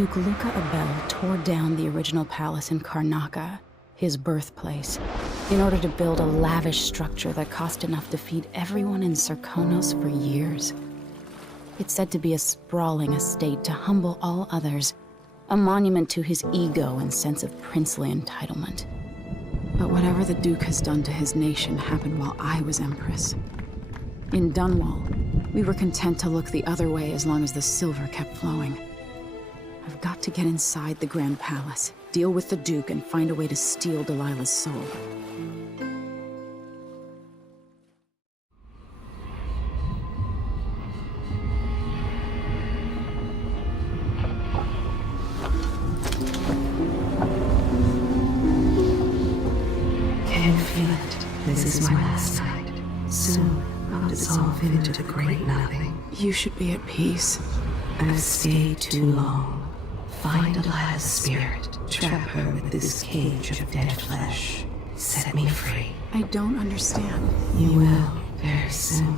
Duke Luca Abel tore down the original palace in Karnaca, his birthplace, in order to build a lavish structure that cost enough to feed everyone in Serkonos for years. It's said to be a sprawling estate to humble all others, a monument to his ego and sense of princely entitlement. But whatever the Duke has done to his nation happened while I was Empress. In Dunwall, we were content to look the other way as long as the silver kept flowing. I've got to get inside the Grand Palace, deal with the Duke, and find a way to steal Delilah's soul. Can feel it. This is my last night. Soon I'll dissolve into the great nothing. You should be at peace. I've stayed too long. Find Delilah's spirit. Trap her with this cage of dead flesh. Set me free. I don't understand. You will very soon.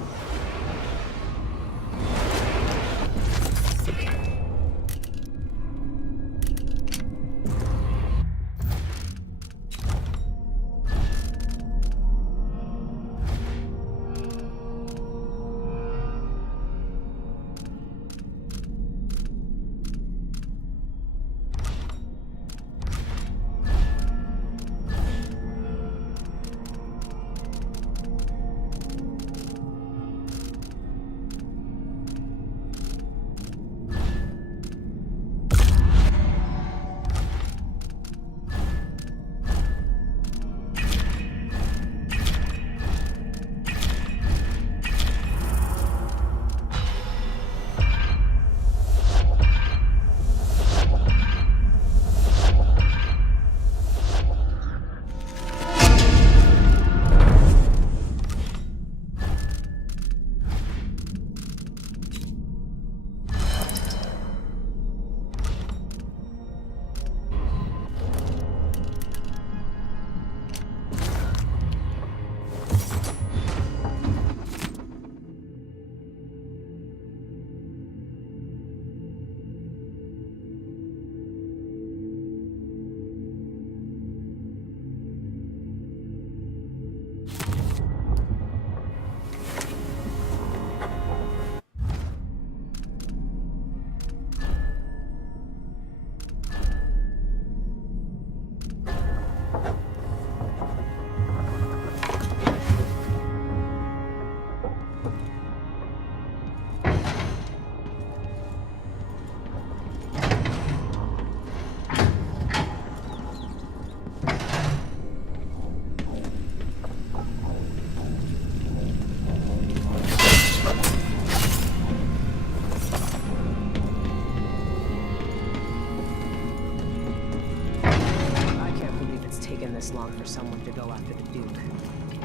Long for someone to go after the Duke.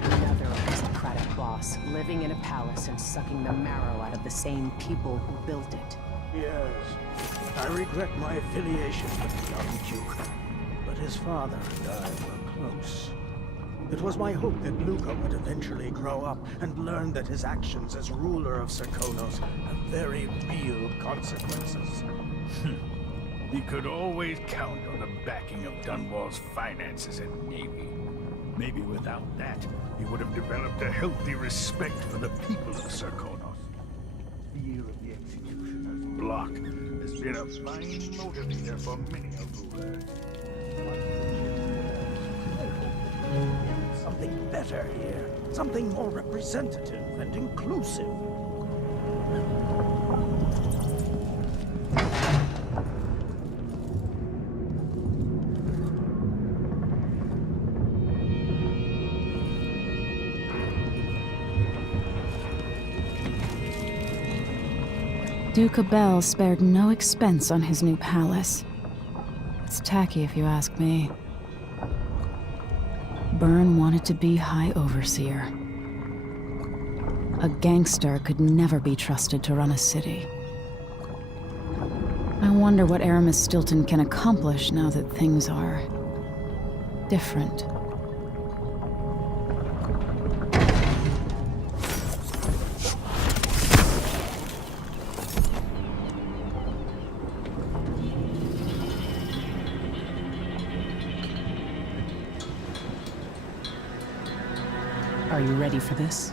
Another aristocratic boss, living in a palace and sucking the marrow out of the same people who built it. Yes, I regret my affiliation with the young Duke, but his father and I were close. It was my hope that Luca would eventually grow up and learn that his actions as ruler of Serkonos have very real consequences. He could always count on the backing of Dunwall's finances and navy. Maybe without that, he would have developed a healthy respect for the people of Serkonos. Fear of the executioner's block has been a fine motivator for many a ruler. Something better here. Something more representative and inclusive. Duke Abel spared no expense on his new palace. It's tacky if you ask me. Byrne wanted to be High Overseer. A gangster could never be trusted to run a city. I wonder what Aramis Stilton can accomplish now that things are different. Are you ready for this?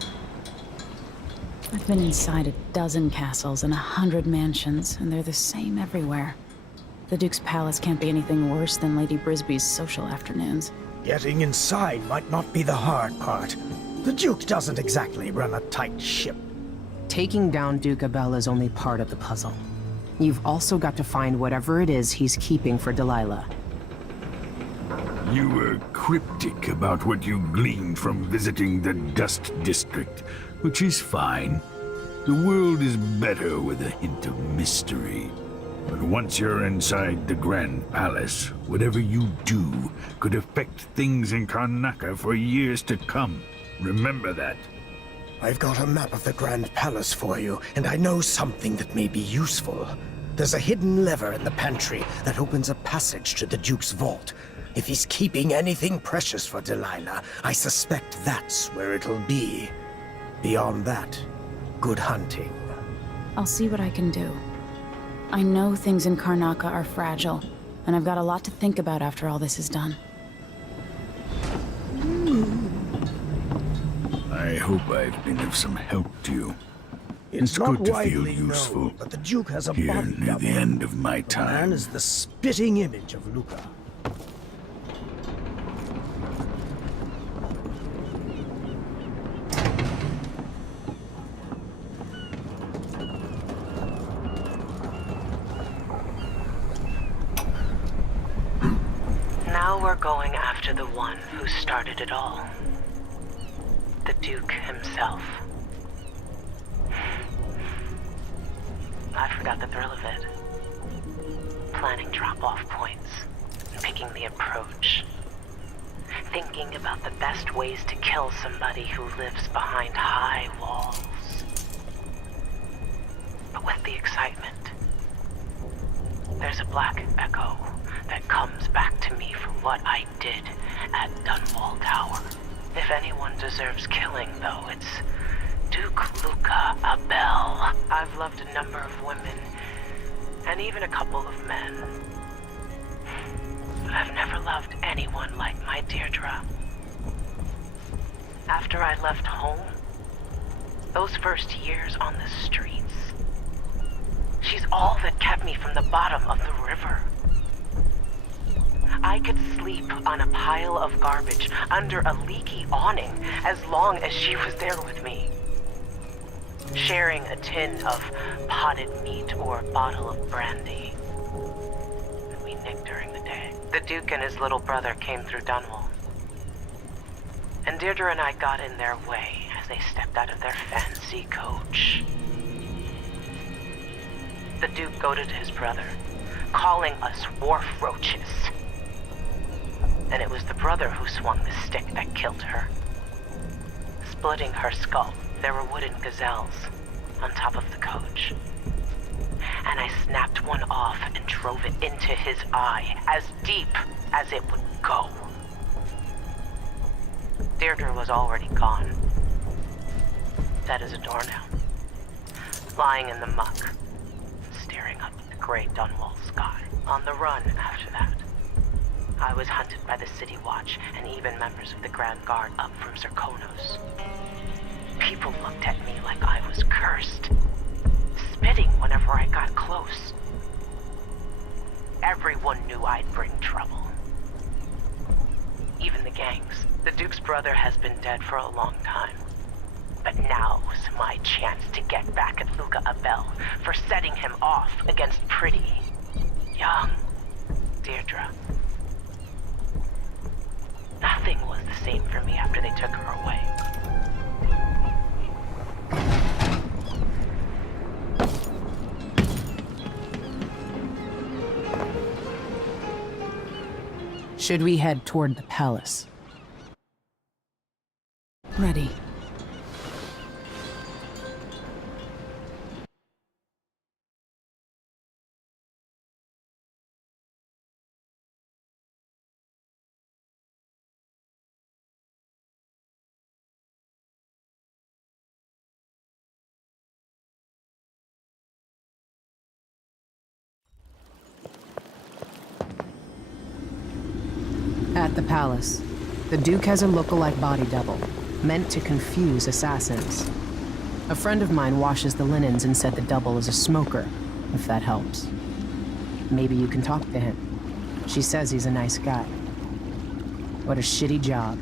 I've been inside a dozen castles and 100 mansions, and they're the same everywhere. The Duke's palace can't be anything worse than Lady Brisby's social afternoons. Getting inside might not be the hard part. The Duke doesn't exactly run a tight ship. Taking down Duke Abel is only part of the puzzle. You've also got to find whatever it is he's keeping for Delilah. You were cryptic about what you gleaned from visiting the Dust District, which is fine. The world is better with a hint of mystery. But once you're inside the Grand Palace, whatever you do could affect things in Karnaca for years to come. Remember that. I've got a map of the Grand Palace for you, and I know something that may be useful. There's a hidden lever in the pantry that opens a passage to the Duke's vault. If he's keeping anything precious for Delilah, I suspect that's where it'll be. Beyond that, good hunting. I'll see what I can do. I know things in Karnaca are fragile, and I've got a lot to think about after all this is done. I hope I've been of some help to you. It's good not to feel widely useful known, but the Duke has a here body near double. the end of my The man time. is the spitting image of Luca. Now we're going after the one who started it all. The Duke himself. I forgot the thrill of it. Planning drop-off points, picking the approach, thinking about the best ways to kill somebody who lives behind high walls. But with the excitement, there's a black echo that comes back to me for what I did at Dunwall Tower. If anyone deserves killing, though, it's Duke Luca Abel. I've loved a number of women, and even a couple of men. But I've never loved anyone like my Deirdre. After I left home, those first years on the streets, she's all that kept me from the bottom of the river. I could sleep on a pile of garbage under a leaky awning as long as she was there with me. Sharing a tin of potted meat or a bottle of brandy that we nicked during the day. The Duke and his little brother came through Dunwall. And Deirdre and I got in their way as they stepped out of their fancy coach. The Duke goaded his brother, calling us wharf roaches. And it was the brother who swung the stick that killed her. Splitting her skull, there were wooden gazelles on top of the coach. And I snapped one off and drove it into his eye, as deep as it would go. Deirdre was already gone. Dead as a doornail. Lying in the muck, staring up at the gray Dunwall sky. On the run after that. I was hunted by the City Watch and even members of the Grand Guard up from Zirconos. People looked at me like I was cursed, spitting whenever I got close. Everyone knew I'd bring trouble. Even the gangs. The Duke's brother has been dead for a long time. But now's my chance to get back at Luca Abel for setting him off against pretty, young Deirdre. Nothing was the same for me after they took her away. Should we head toward the palace? Ready. At the palace, the Duke has a look-alike body double. meant to confuse assassins. A friend of mine washes the linens and said the double is a smoker, if that helps. Maybe you can talk to him. She says he's a nice guy. What a shitty job,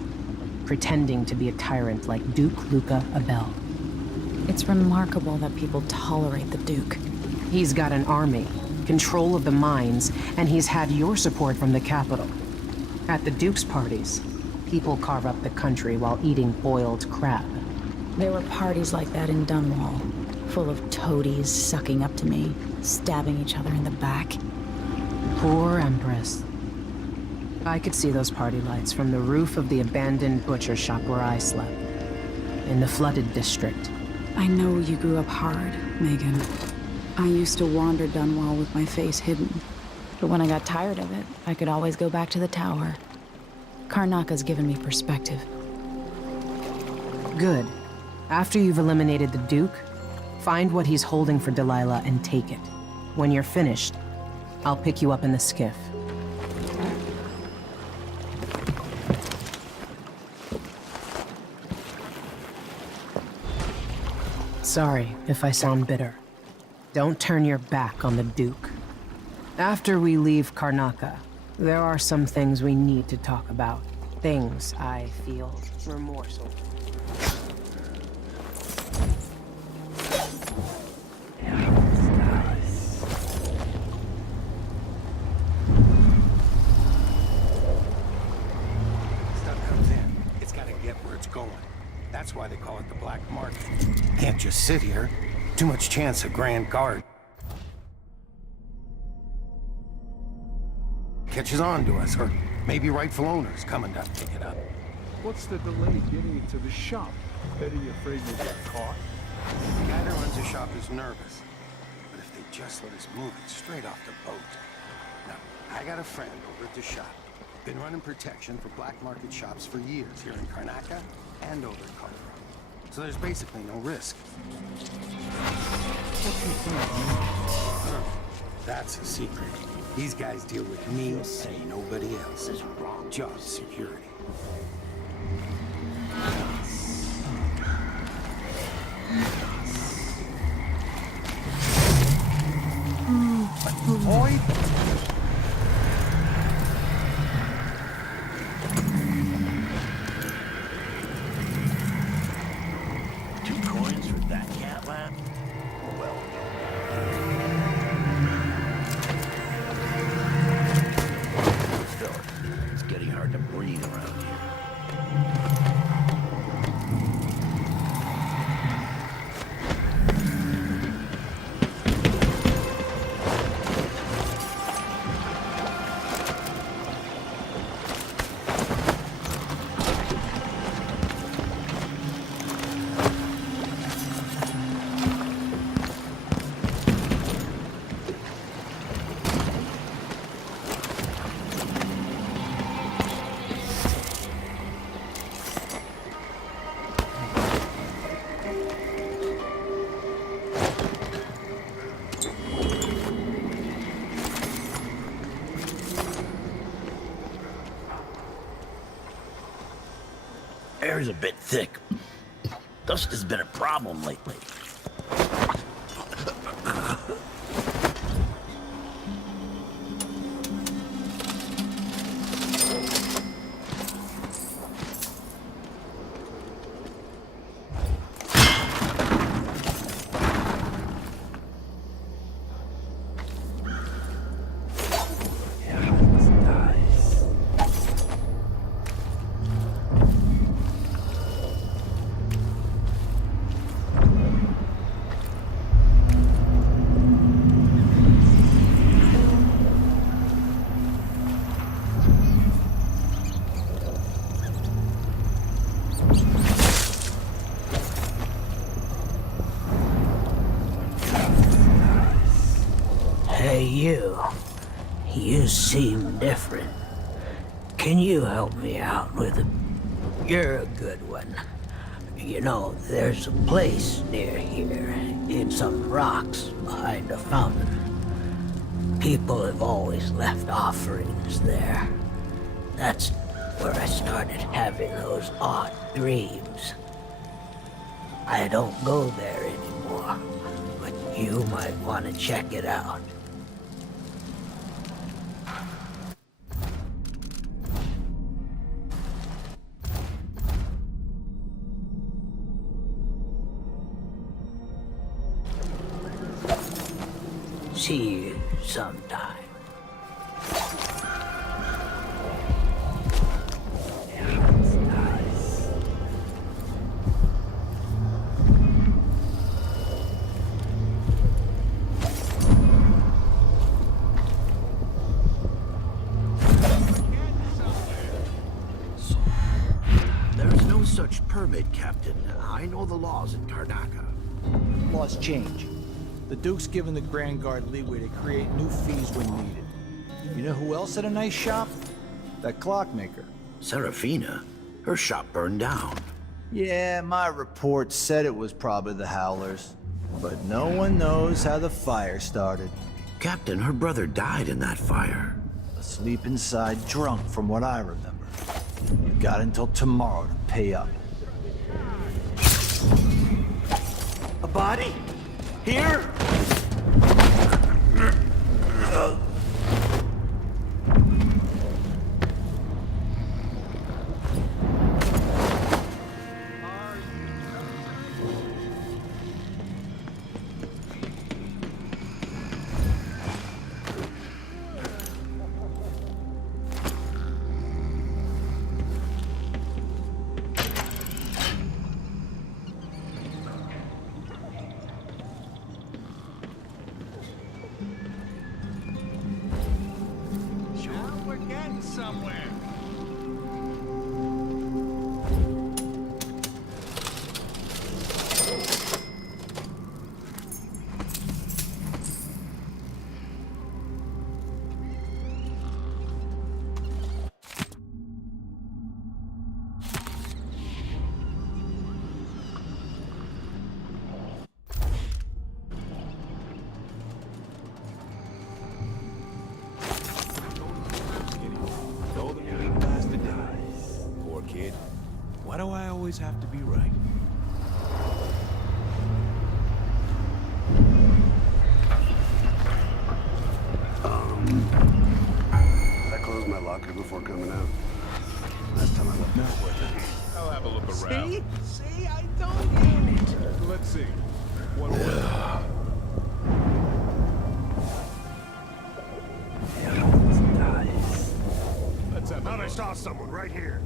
pretending to be a tyrant like Duke Luca Abel. It's remarkable that people tolerate the Duke. He's got an army, control of the mines, and he's had your support from the capital. At the Duke's parties, people carve up the country while eating boiled crab. There were parties like that in Dunwall, full of toadies sucking up to me, stabbing each other in the back. Poor Empress. I could see those party lights from the roof of the abandoned butcher shop where I slept, in the flooded district. I know you grew up hard, Megan. I used to wander Dunwall with my face hidden. But when I got tired of it, I could always go back to the tower. Karnaka's given me perspective. Good. After you've eliminated the Duke, find what he's holding for Delilah and take it. When you're finished, I'll pick you up in the skiff. Sorry if I sound bitter. Don't turn your back on the Duke. After we leave Karnaka, there are some things we need to talk about. Things I feel remorseful. Stuff comes in. It's gotta get where it's going. That's why they call it the black market. Can't just sit here. Too much chance of Grand Guard catches on to us, or maybe rightful owners coming to pick it up. What's the delay getting it to the shop? Betty afraid we'll get caught? The guy that runs the shop is nervous. But if they just let us move it straight off the boat. Now, I got a friend over at the shop. Been running protection for black market shops for years here in Karnaka and over in Colorado. So there's basically no risk. That's a secret. These guys deal with me and nobody else. Just security. Boy! 2 coins for that cat lap? Well, still, it's getting hard to breathe around here. Air's a bit thick. Dust has been a problem lately. Hey, you seem different. Can you help me out with it? You're a good one. You know, there's a place near here, in some rocks behind a fountain. People have always left offerings there. That's where I started having those odd dreams. I don't go there anymore, but you might want to check it out. See you sometime. There's no such permit, Captain. I know the laws in Karnaca. Laws change. The Duke's given the Grand Guard leeway to create new fees when needed. You know who else had a nice shop? That clockmaker. Serafina? Her shop burned down. Yeah, my report said it was probably the Howlers. But no one knows how the fire started. Captain, her brother died in that fire. Asleep inside, drunk from what I remember. You've got until tomorrow to pay up. A body? Here? Why do I always have to be right? I closed my locker before coming out. Last time I left it with it. I'll have a look around. See, I don't get it. Let's see. What Let's have. Thought I saw someone right here.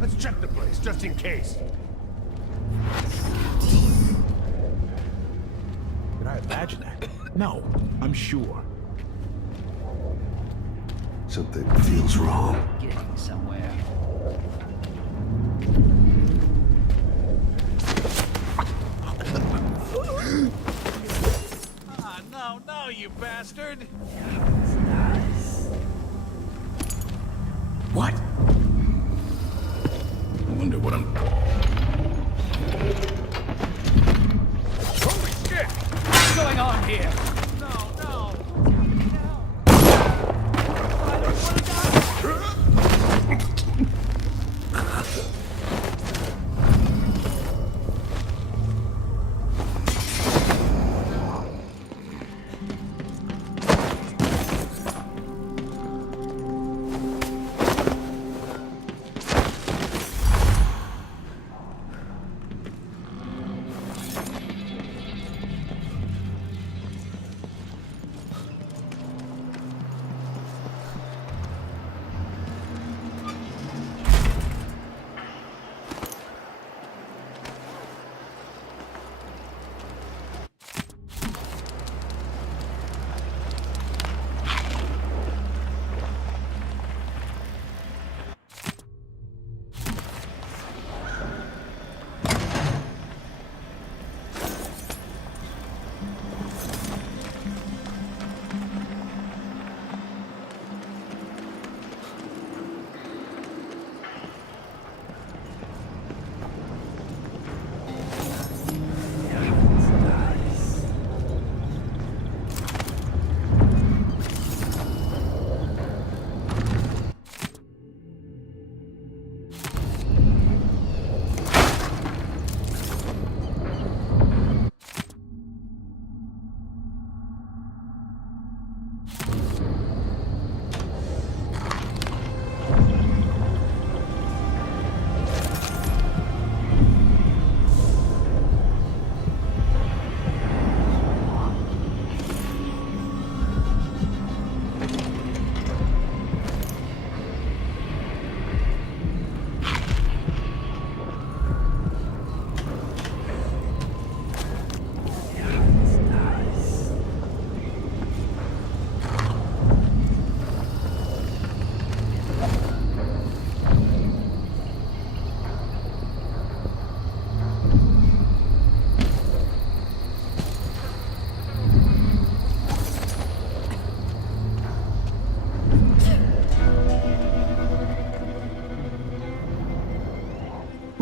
Let's check the place just in case. Did I imagine that? No, I'm sure. Something feels wrong. Getting somewhere. No, you bastard! What? I wonder what I'm... Holy shit! What's going on here? No!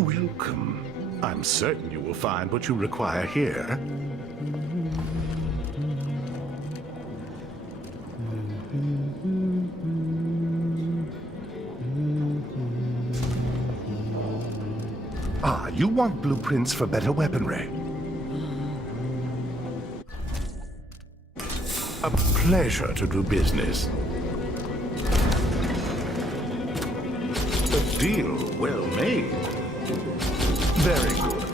Welcome. I'm certain you will find what you require here. Ah, you want blueprints for better weaponry. A pleasure to do business. A deal well made. Very good.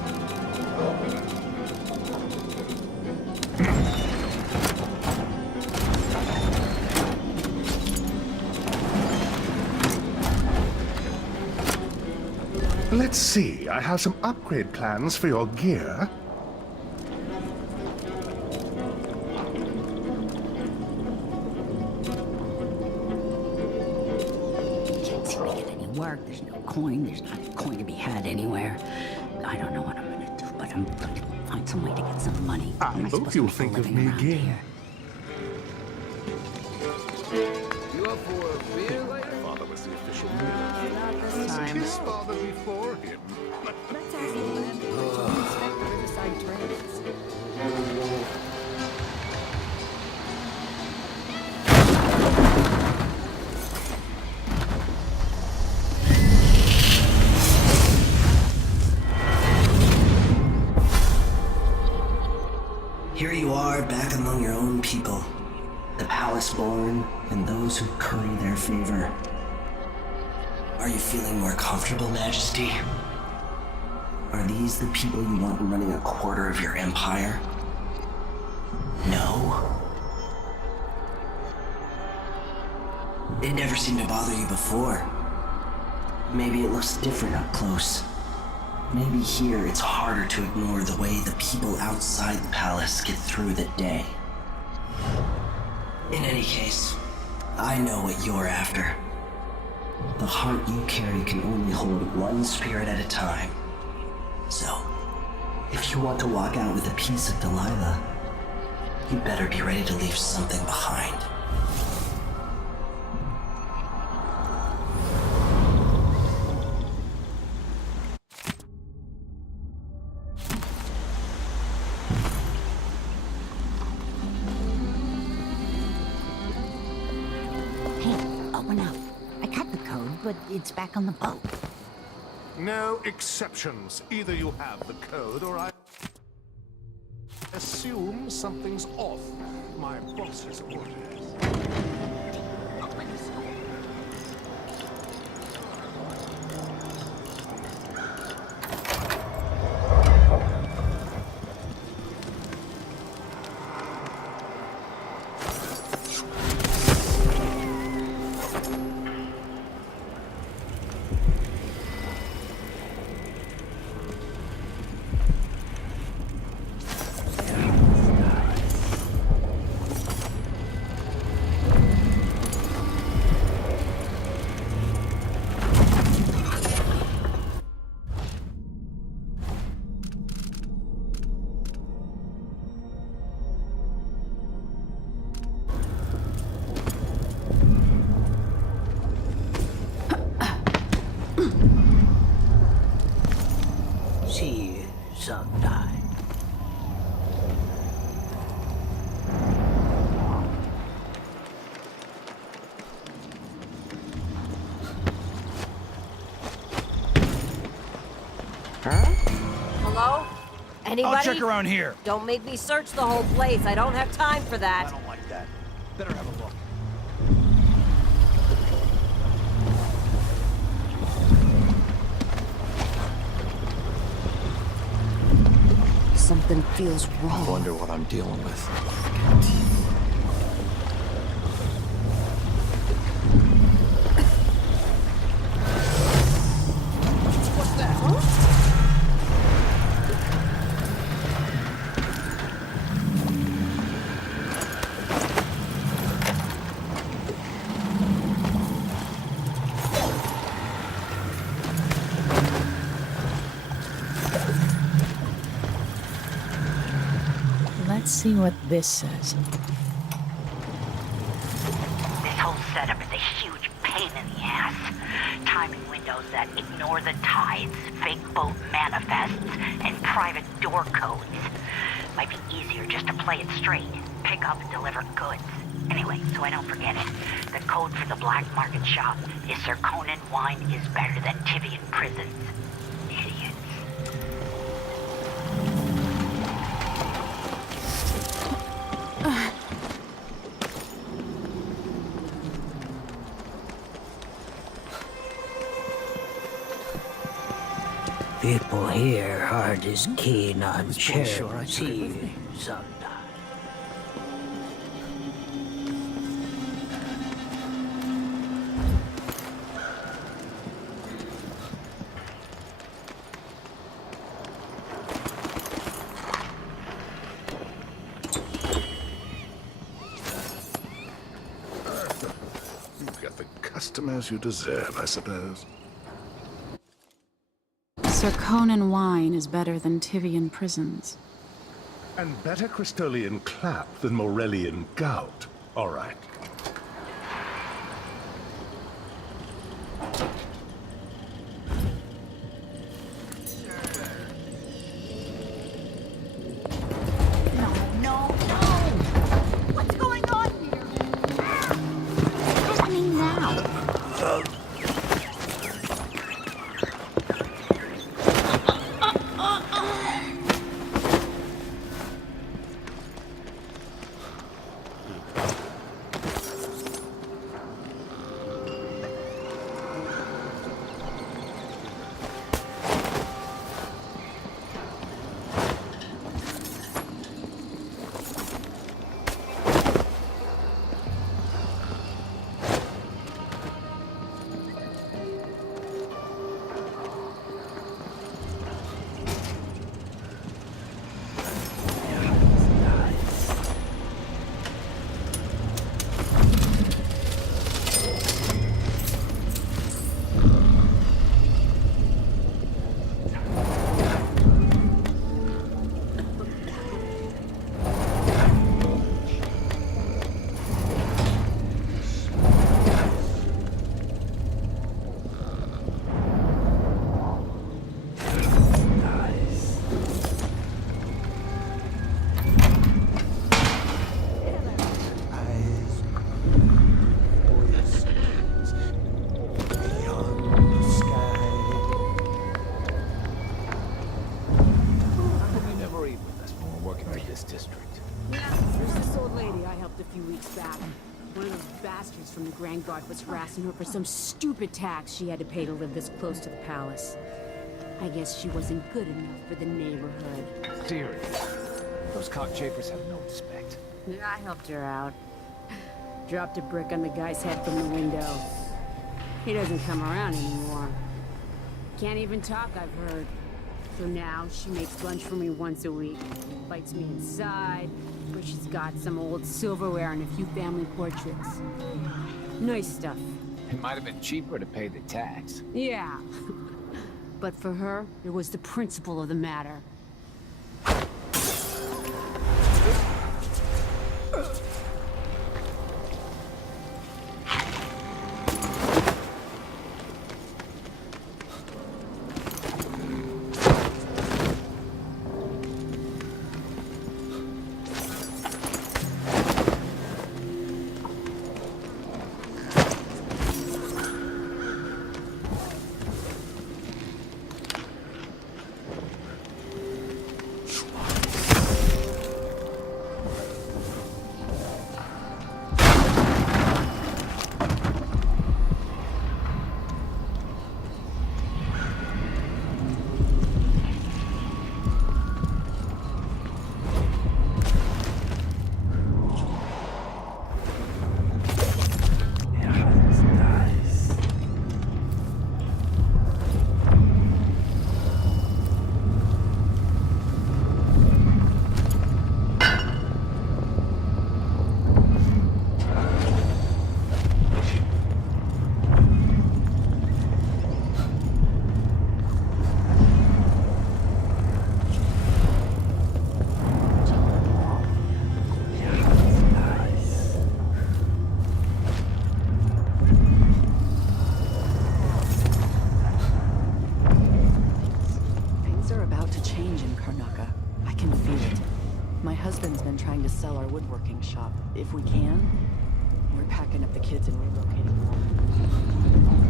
Let's see, I have some upgrade plans for your gear. Can't seem to get any work. There's no coin. There's not a coin to be had anywhere. I don't know what I'm gonna do, but I'm going to find some way to get some money. I How am hope supposed you'll to make a think of living me around again. here? You up for a beer later? Father was the official Not this time. his father before him. Let's ask the landlord to inspect the Riverside drains. Here you are, back among your own people. The palace-born and those who curry their favor. Are you feeling more comfortable, Majesty? Are these the people you want running a quarter of your empire? No? It never seemed to bother you before. Maybe it looks different up close. Maybe here it's harder to ignore the way the people outside the palace get through the day. In any case, I know what you're after. The heart you carry can only hold one spirit at a time. So, if you want to walk out with a piece of Delilah, you better be ready to leave something behind. But it's back on the boat. No exceptions. Either you have the code or I assume something's off. My boss's orders. See you sometime. Hello? Anybody? I'll check around here. Don't make me search the whole place. I don't have time for I that. don't like that. Better have a look. Something feels wrong. I wonder what I'm dealing with. Let's see what this says. This whole setup is a huge pain pain in the ass. Timing windows that ignore the tides, fake boat manifests, and private door codes. Might be easier just to play it straight. Pick up and deliver goods. Anyway, so I don't forget it. The code for the black market shop is Sir Conan wine is better than Tivian prisons. Idiots. People here aren't as keen on sure I took it with charity me. sometimes. You get the customers you deserve, I suppose. Sir Conan wine is better than Tivian prisons. And better Crystolian clap than Morellian gout. All right. No! What's going on here? What's happening now? From the Grand Guard was harassing her for some stupid tax she had to pay to live this close to the palace. I guess she wasn't good enough for the neighborhood. Seriously. Those cockchafers have no respect. Yeah, I helped her out. Dropped a brick on the guy's head from the window. He doesn't come around anymore. Can't even talk, I've heard. So now she makes lunch for me once a week. Invites me inside, where she's got some old silverware and a few family portraits. Nice stuff. It might have been cheaper to pay the tax. Yeah. But for her, it was the principle of the matter. Things are about to change in Karnaca. I can feel it. My husband's been trying to sell our woodworking shop. If we can, we're packing up the kids and relocating them.